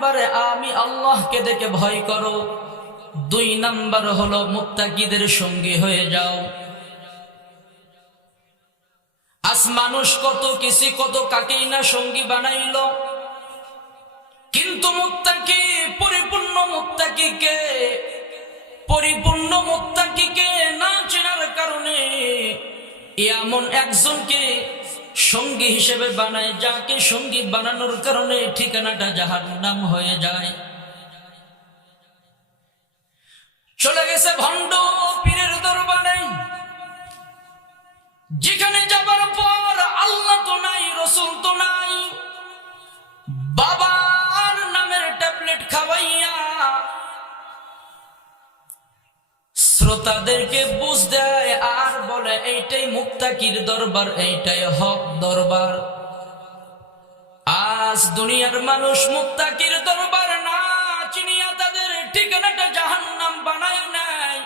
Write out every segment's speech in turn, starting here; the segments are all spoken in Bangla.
নম্বরে আমি আল্লাহকে দেখে ভয় করো, 2 নম্বর হলো মুত্তাকিদের সঙ্গী হয়ে যাও। আজ মানুষ কত কিছু কত কাকেই না সঙ্গী বানাইলো, কিন্তু মুত্তাকি পরিপূর্ণ মুত্তাকিকে না চেনার কারণে এমন একজনকে সঙ্গী হিসেবে বানায়, যাকে সঙ্গী বানানোর কারণে ঠিকানাটা জাহান্নাম হয়ে যায়। চলে গেছে ভণ্ড পীরের দরবারে, যেখানে যাবার পর আল্লাহ তো নাই, রসুল তো নাই, বাবার নামের ট্যাবলেট খাওয়াইয়া শ্রোতাদেরকে বুঝ দেয় আর বলে এইটাই মুত্তাকির দরবার, এইটাই হক দরবার। আজ দুনিয়ার মানুষ মুত্তাকির দরবার না চিনিয়া তাদের ঠিকানাটা জাহান্নাম বানায় নাই।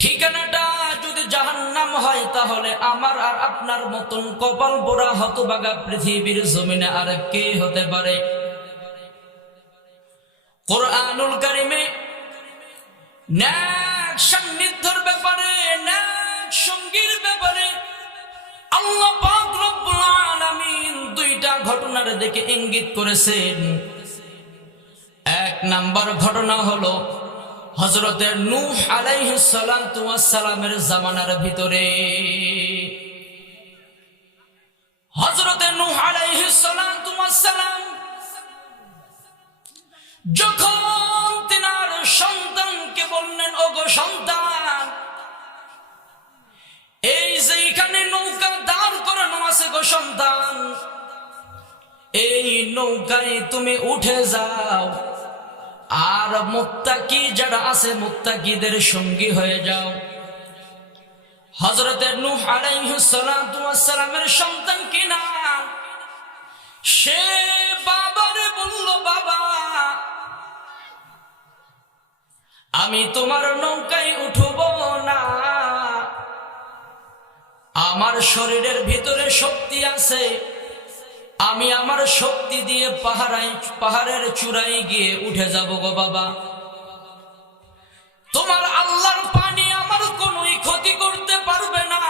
ঠিকানাটা যদি জাহান্নাম হয় তাহলে আমার আর আপনার মতন কপাল পোড়া হতভাগা পৃথিবীর জমিনে আর কে হতে পারে? কোরআনুল কারিমে নেক সান্নিধ্যের ব্যাপারে, নেক সঙ্গীর ব্যাপারে আল্লাহ পাক রব্বুল আলামিন 2টা ঘটনার দিকে ইঙ্গিত করেছেন। 1 নাম্বার ঘটনা হলো হযরতে নূহ আলাইহিস সালাতু ওয়াস সালামের জামানার ভিতরে। হযরতে নূহ আলাইহিস সালাতু ওয়াস সালাম যখন তিনার সন্তানকে বললেন, ওগো সন্তান, এই যে এখানে নৌকা দাঁড় করানো আছে গো সন্তান, এই নৌকায় তুমি উঠে যাও আর মুত্তাকি যারা আছে মুত্তাকিদের সঙ্গী হয়ে যাও। হযরতে নূহ আলাইহিস সালাতু ওয়াস সালামের সন্তান কিনা সে বাবারে বলল, বাবা আমি তোমার নৌকায় উঠব না, আমার শরীরের ভিতরে শক্তি আছে, আমি আমার শক্তি দিয়ে পাহাড়ের চূড়ায় গিয়ে উঠে যাব গো বাবা। তোমার আল্লাহর পানি আমার কোনোই ক্ষতি করতে পারবে না,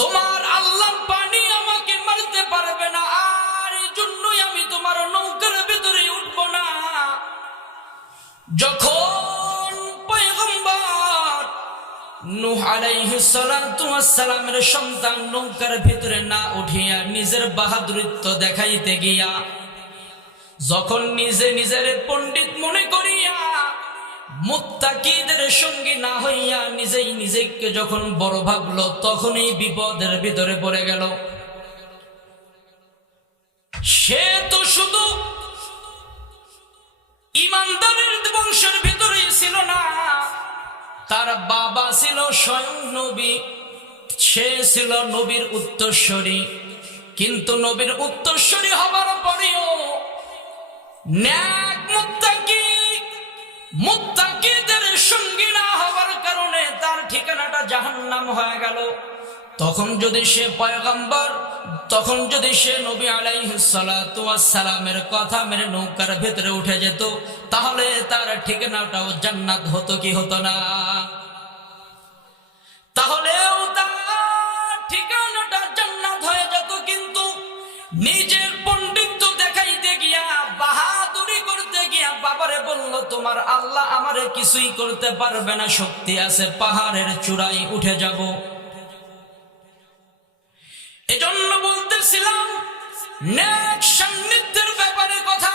তোমার আল্লাহর পানি আমাকে মারতে পারবে না, আর এই জন্যই আমি তোমার নৌকার ভিতরে উঠব না। যখন পয়গম্বর নূহ আলাইহিস সালাতু ওয়াস সালামের সন্তান নৌকার ভিতরে না উঠিয়া নিজের বাহাদুরিত্ব দেখাইতে গিয়া যখন নিজের পণ্ডিত মনে করিয়া মুত্তাকিদের সঙ্গী না হইয়া নিজেকে যখন বড় ভাবলো, তখনই বিপদের ভিতরে পড়ে গেল। সে তো শুধু ইমানদারের বংশের ভিতরেই ছিল না, তার বাবা ছিল স্বয়ং নবী, সে ছিল নবীর উত্তরসূরি। কিন্তু নবীর উত্তরসূরি হবার পরেও নেক মুত্তাকিদের সঙ্গী না হবার কারণে তার ঠিকানাটা জাহান্নাম হয়ে গেল। তখন যদি সে পয়গম্বর, তখন যদি সে নবী আলাইহিস সালাতু ওয়াস সালামের কথা মেনে নৌকার ভিতরে উঠে যেত, তাহলে তার ঠিকানাটাও জান্নাত হতো কি হতো না? তাহলেও তার ঠিকানাটা জান্নাত হয়ে যেত। কিন্তু নিজের পণ্ডিত্য দেখাইতে গিয়া, বাহাদুরি করতে গিয়া বাবারে বলল, তোমার আল্লাহ আমারে কিছুই করতে পারবে না, শক্তি আছে, পাহাড়ের চূড়ায় উঠে যাব। এজন্য বলতেছিলাম নেক সান্নিধ্যের ব্যাপারে কথা,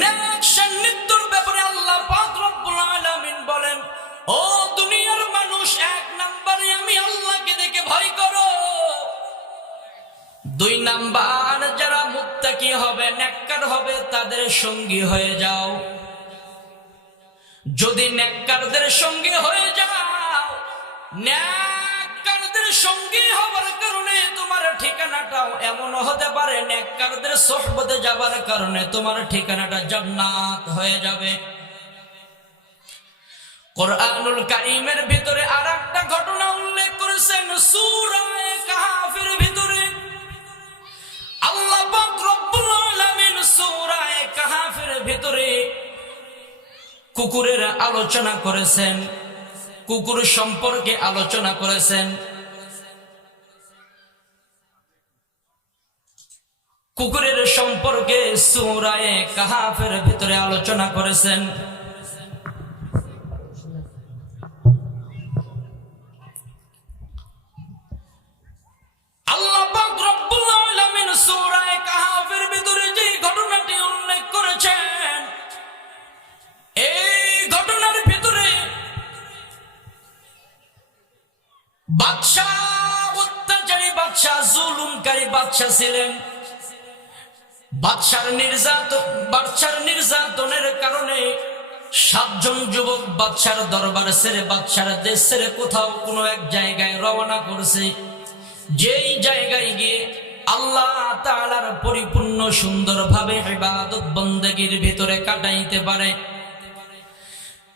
নেক সান্নিধ্যের ব্যাপারে আল্লাহ পাক রব্বুল আলামিন বলেন, ও দুনিয়ার মানুষ, 1 নম্বরে আমি আল্লাহকে দেখে ভয় করো, 2 নাম্বার যারা মুত্তাকি হবে, নেককার হবে, তাদের সঙ্গী হয়ে যাও। যদি নেককারদের সঙ্গী হয়ে যাও, নেককারদের সঙ্গী হবার কারণে তোমার ঠিকানাটাও এমন হতে পারে, নেককারদের সোহবতে যাবার কারণে তোমার ঠিকানাটা জান্নাত হয়ে যাবে। কোরআনুল কারীমের ভিতরে আরেকটা ঘটনা উল্লেখ করেছেন সূরা কাহফের ভিতরে। আল্লাহ পাক রব্বুল আলামিন কুকুরের আলোচনা করেছেন, কুকুর সম্পর্কে আলোচনা করেছেন। কুকুরের সম্পর্কে সূরা কাহাফের ভিতরে আলোচনা করেছেন। আল্লাহ পাক রব্বুল আলামিন সূরা কাহাফের ভিতরে যে ঘটনাটি উল্লেখ করেছেন, এই ঘটনার ভিতরে বাদশা, অত্যাচারী বাদশা, জুলুমকারী বাদশা ছিলেন। বাদশার নির্যাতনের কারণে 7 জন যুবক বাদশার দরবার ছেড়ে, বাদশার দেশ ছেড়ে কোথাও কোনো এক জায়গায় রওনা করছে, যেই জায়গায় গিয়ে আল্লাহ তাআলার পরিপূর্ণ সুন্দরভাবে ইবাদত বন্দেগীর ভিতরে কাটাইতে পারে।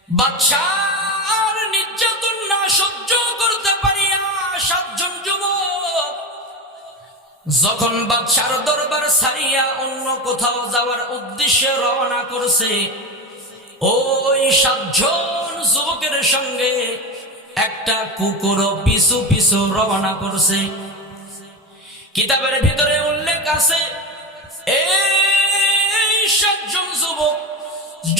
বাদশার নির্যাতন না সহ্য করতে পারিয়া 7 জন যুবক যখন বাদশার দরবার ছাড়িয়া অন্য কোথাও যাওয়ার উদ্দেশ্যে রওনা করছে, ওই 7 জন যুবকের সঙ্গে একটা কুকুরও পিছু পিছু রওনা করছে। কিতাবের ভিতরে উল্লেখ আছে, এই 7 জন যুবক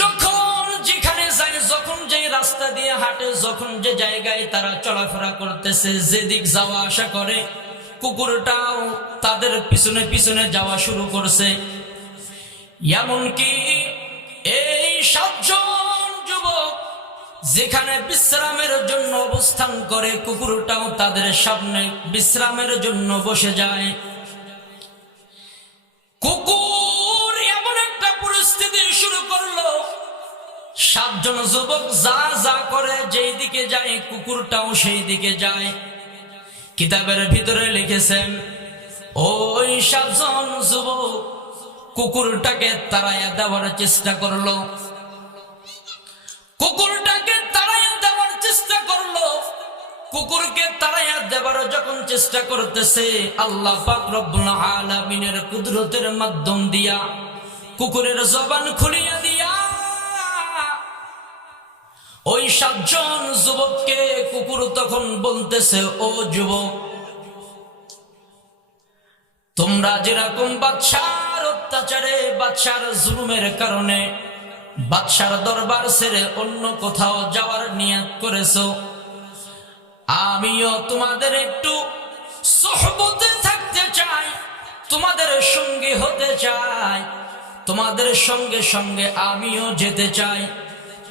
যখন যেখানে যায়, যখন যে রাস্তা দিয়ে হাঁটে, যখন যে জায়গায় তারা চলাফেরা করতেছে, যেদিক যাওয়া আসা করে, কুকুরটাও তাদের পিছনে পিছনে যাওয়া শুরু করছে। এমনকি এই 7 জন যুবক যেখানে বিশ্রামের জন্য অবস্থান করে, কুকুরটাও তাদের সামনে বিশ্রামের জন্য বসে যায়। কুকুর এমন একটা পরিস্থিতি শুরু করলো, 7 জন যুবক যা যা করে, যেই দিকে যায় কুকুরটাও সেই দিকে যায়। কিতাবের ভিতরে লিখেছেন, ওই 7 জন যুবক কুকুরটাকে তাড়াইয়া দেওয়ার চেষ্টা করলো, কুকুরটাকে তাড়াইয়া দেওয়ার চেষ্টা করলো। কুকুরকে তাড়াইয়া দেওয়ার যখন চেষ্টা করতেছে, আল্লাহ পাক রব্বুল আলামিনের কুদরতের মাধ্যম দিয়া কুকুরের জবান খুলিয়া দিয়া ওই 7 জন যুবককে কুকুর তখন বলতেছে, ও যুবক, তোমরা যেরকম বাদশার অত্যাচারে, বাদশার জুলুমের কারণে বাদশার দরবার ছেড়ে অন্য কোথাও যাওয়ার নিয়ত করেছো, আমিও তোমাদের একটু সোহবতে থাকতে চাই, তোমাদের সঙ্গে হতে চাই, তোমাদের সঙ্গে সঙ্গে আমিও যেতে চাই।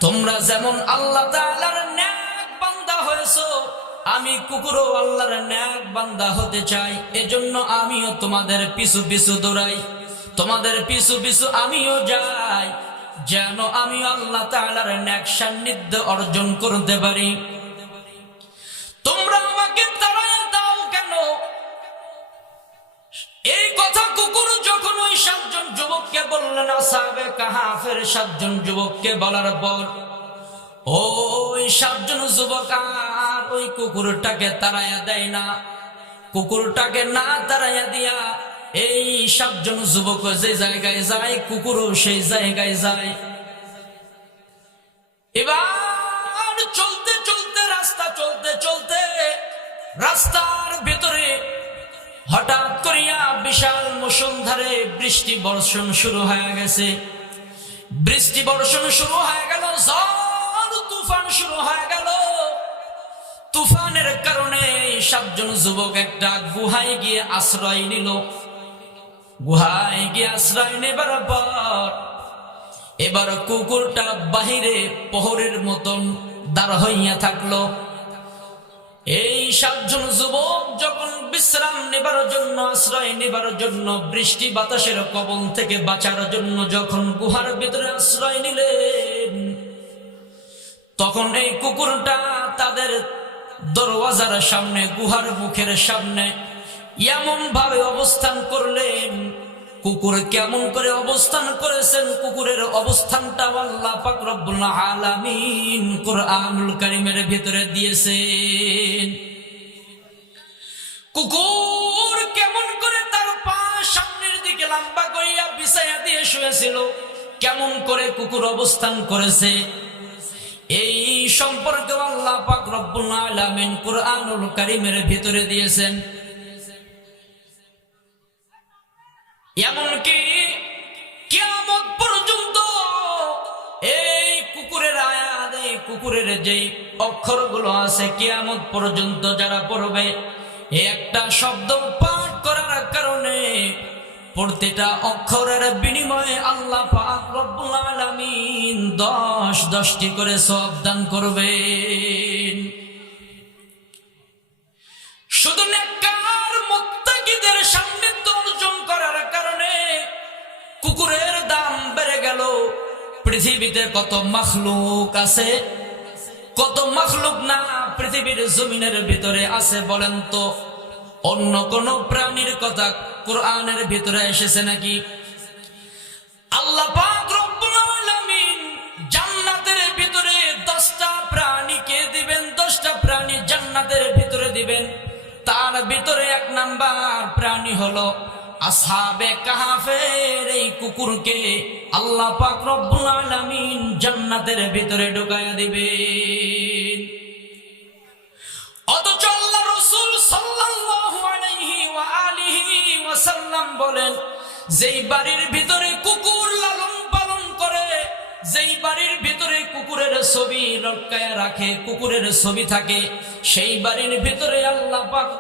তোমরা যেমন আল্লাহ তাআলার নেক বান্দা হয়েছো, আমি কুকুরও আল্লাহর নেক বান্দা হতে চাই। এজন্য আমিও তোমাদের পিছু পিছু দৌড়াই, তোমাদের পিছু পিছু আমিও যাই, যেন আমি আল্লাহ তাআলার নেক সান্নিধ্য অর্জন করতে পারি। তোমরা আমাকে তাড়াইয়া দাও কেন? এই কথা কুকুর যখন ওই 7 জন যুবককে বললেন, আসহাবে কাহাফের 7 জন যুবককে বলার পর ওই 7 জন যুবক আর ওই কুকুরটাকে তাড়াইয়া দেয় না। কুকুরটাকে না তাড়াইয়া দিয়া এই 7 জন যুবক যে জায়গায় যায়, কুকুরও সেই জায়গায় যায়। এবার চলতে চলতে রাস্তার ভেতরে হঠাৎ করিয়া বিশাল মুষলধারে বৃষ্টি বর্ষণ শুরু হয়ে গেছে। বৃষ্টি বর্ষণ শুরু হয়ে গেল, ঝড় তুফান শুরু হয়ে গেল। তুফানের কারণে 7 জন যুবক একটা গুহায় গিয়ে আশ্রয় নিল। গুহায় গিয়ে আশ্রয় নেবার পর এবার কুকুরটা বাহিরে প্রহরের মতন দাঁড় হইয়া থাকলো। এই 7 জন যুবক যখন বিশ্রাম নেবার জন্য, আশ্রয় নেবার জন্য, বৃষ্টি বাতাসের কবল থেকে বাঁচার জন্য যখন গুহার ভিতরে আশ্রয় নিলেন, তখন এই কুকুরটা তাদের দরওয়াজার সামনে, গুহার মুখের সামনে এমন ভাবে অবস্থান করলেন। কুকুর কেমন করে অবস্থান করেছেন, কুকুরের অবস্থানটা আল্লাহ পাক রব্বুল আলামিন কুরআনুল কারীমের ভিতরে দিয়েছেন। কুকুর কেমন করে তার পা সামনের দিকে লম্বা করিয়া বিছায়া দিয়ে শুয়েছিল, কেমন করে কুকুর অবস্থান করেছে, সম্পর্কে আল্লাহ পাক রব্বুল আলামিন কুরআনুল কারীমের ভিতরে দিয়েছেন। এমনকি কিয়ামত পর্যন্ত এই কুকুরের আয়াত, এই কুকুরের যেই অক্ষরগুলো আছে, কিয়ামত পর্যন্ত যারা পড়বে, একটা শব্দ পাঠ করার কারণে প্রতিটা অক্ষরের বিনিময়ে আল্লাহ পাক রব্বুল আলামিন 10টি করে সওয়াব দান করবেন। শুধু নেককার মুত্তাকিদের সান্নিধ্য অর্জন করার কারণে কুকুরের দাম বেড়ে গেল। পৃথিবীতে কত মাখলুক আছে, কত মাখলুক না পৃথিবীর জমিনের ভিতরে আছে বলেন তো? অন্য কোন প্রাণীর কথা কোরআনের ভিতরে এসেছে নাকি? আল্লাহ পাক রব্বুল আলামিন জান্নাতের ভিতরে 10টা প্রাণীকে দিবেন, 10টা প্রাণী জান্নাতের ভিতরে দিবেন। তার ভিতরে 1 নাম্বার প্রাণী হলো আসহাবে কাহাফের এই কুকুরকে আল্লাহ পাক রব্বুল আলামিন জান্নাতের ভিতরে ঢুকায়া দিবেন। অথচ আল্লাহ রাসূল সাল্লাল্লাহু আলাইহি ওয়া আলিহি ওয়াসাল্লাম বলেন, যেই বাড়ির ভিতরে কুকুর লালন পালন করে, যেই বাড়ির ভিতরে কুকুরের ছবি লটকায়া রাখে, কুকুরের ছবি থাকে, সেই বাড়ির ভিতরে আল্লাহ পাক